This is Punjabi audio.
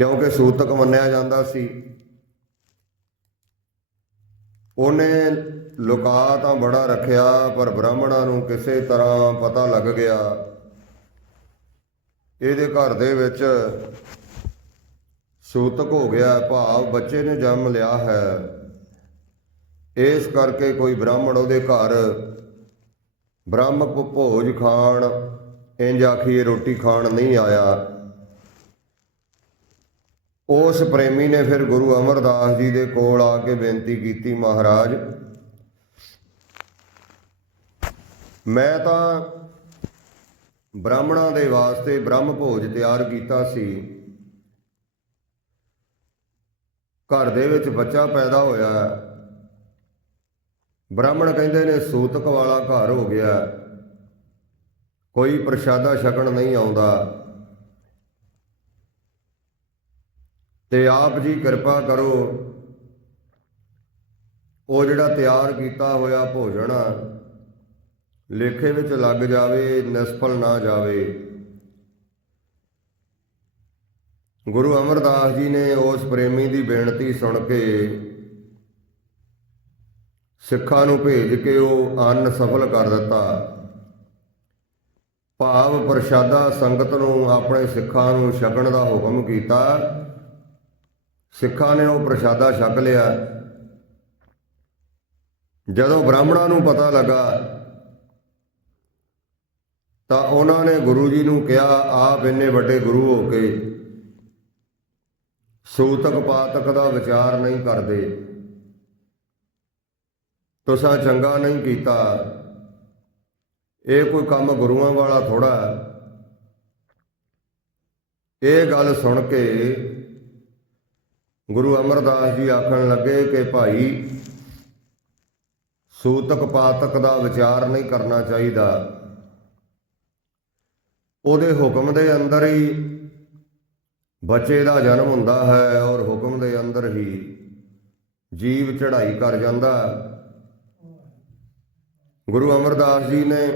ਕਿਉਂਕਿ ਸੂਤਕ ਮੰਨਿਆ ਜਾਂਦਾ ਸੀ। ਉਹਨੇ ਲੁਕਾ ਤਾਂ ਬੜਾ ਰੱਖਿਆ, ਪਰ ਬ੍ਰਾਹਮਣਾਂ ਨੂੰ ਕਿਸੇ ਤਰ੍ਹਾਂ ਪਤਾ ਲੱਗ ਗਿਆ। ਇਹਦੇ ਘਰ ਦੇ ਵਿੱਚ ਸੂਤਕ ਹੋ ਗਿਆ, ਭਾਵ ਬੱਚੇ ਨੇ ਜਨਮ ਲਿਆ ਹੈ। ਇਸ ਕਰਕੇ ਕੋਈ ਬ੍ਰਾਹਮਣ ਉਹਦੇ ਘਰ ਬ੍ਰਾਹਮਕ ਭੋਜ ਖਾਣ ਇੰਜ ਆਖੀਏ ਰੋਟੀ ਖਾਣ ਨਹੀਂ ਆਇਆ। ਉਸ ਪ੍ਰੇਮੀ ਨੇ ਫਿਰ ਗੁਰੂ ਅਮਰਦਾਸ ਜੀ ਦੇ ਕੋਲ ਆ ਕੇ ਬੇਨਤੀ ਕੀਤੀ, ਮਹਾਰਾਜ, ਮੈਂ ਤਾਂ ਬ੍ਰਾਹਮਣਾਂ ਦੇ ਵਾਸਤੇ ਬ੍ਰਹਮ ਭੋਜ ਤਿਆਰ ਕੀਤਾ ਸੀ। ਘਰ ਦੇ ਵਿੱਚ ਬੱਚਾ ਪੈਦਾ ਹੋਇਆ ਬ੍ਰਾਹਮਣ ਕਹਿੰਦੇ ਨੇ, ਸੂਤਕ ਵਾਲਾ ਘਰ ਹੋ ਗਿਆ। ਕੋਈ ਪ੍ਰਸ਼ਾਦਾ ਛਕਣ ਨਹੀਂ ਆਉਂਦਾ। ਤੇ ਆਪ ਜੀ ਕਿਰਪਾ ਕਰੋ। ਉਹ ਜਿਹੜਾ ਤਿਆਰ ਕੀਤਾ ਹੋਇਆ ਭੋਜਨ ਲੇਖੇ ਵਿੱਚ ਲੱਗ ਜਾਵੇ, ਨਿਸਫਲ ਨਾ ਜਾਵੇ। ਗੁਰੂ ਅਮਰਦਾਸ ਜੀ ਨੇ ਉਸ ਪ੍ਰੇਮੀ ਦੀ ਬੇਨਤੀ ਸੁਣ ਕੇ ਸਿੱਖਾਂ ਨੂੰ ਭੇਜ ਕੇ ਉਹ ਅੰਨ ਸਫਲ ਕਰ ਦਿੱਤਾ। ਭਾਵ ਪ੍ਰਸ਼ਾਦਾ ਸੰਗਤ ਨੂੰ ਆਪਣੇ ਸਿੱਖਾਂ ਨੂੰ ਛਕਣ ਦਾ ਹੁਕਮ ਕੀਤਾ। ਸਿੱਖਾਂ ਨੇ ਉਹ ਪ੍ਰਸ਼ਾਦਾ ਛਕ ਲਿਆ। ਜਦੋਂ ਬ੍ਰਾਹਮਣਾਂ ਨੂੰ ਪਤਾ ਲੱਗਾ, ਤਾਂ ਉਹਨਾਂ ਨੇ ਗੁਰੂ ਜੀ ਨੂੰ ਕਿਹਾ, ਆਪ ਇੰਨੇ ਵੱਡੇ ਗੁਰੂ ਹੋ ਕੇ ਸੂਤਕ ਪਾਤਕ ਦਾ ਵਿਚਾਰ ਨਹੀਂ ਕਰਦੇ। ਤੁਸਾਂ ਚੰਗਾ ਨਹੀਂ ਕੀਤਾ। ਇਹ ਕੋਈ ਕੰਮ ਗੁਰੂਆਂ ਵਾਲਾ ਥੋੜਾ ਇਹ ਗੱਲ ਸੁਣ ਕੇ ਗੁਰੂ ਅਮਰਦਾਸ ਜੀ ਆਖਣ ਲੱਗੇ ਕਿ ਭਾਈ, ਸੂਤਕ ਪਾਤਕ ਦਾ ਵਿਚਾਰ ਨਹੀਂ ਕਰਨਾ ਚਾਹੀਦਾ। ਉਹਦੇ ਹੁਕਮ ਦੇ ਅੰਦਰ ਹੀ ਬੱਚੇ ਦਾ ਜਨਮ ਹੁੰਦਾ ਹੈ ਔਰ ਹੁਕਮ ਦੇ ਅੰਦਰ ਹੀ ਜੀਵ ਚੜ੍ਹਾਈ ਕਰ ਜਾਂਦਾ। ਗੁਰੂ ਅਮਰਦਾਸ ਜੀ ਨੇ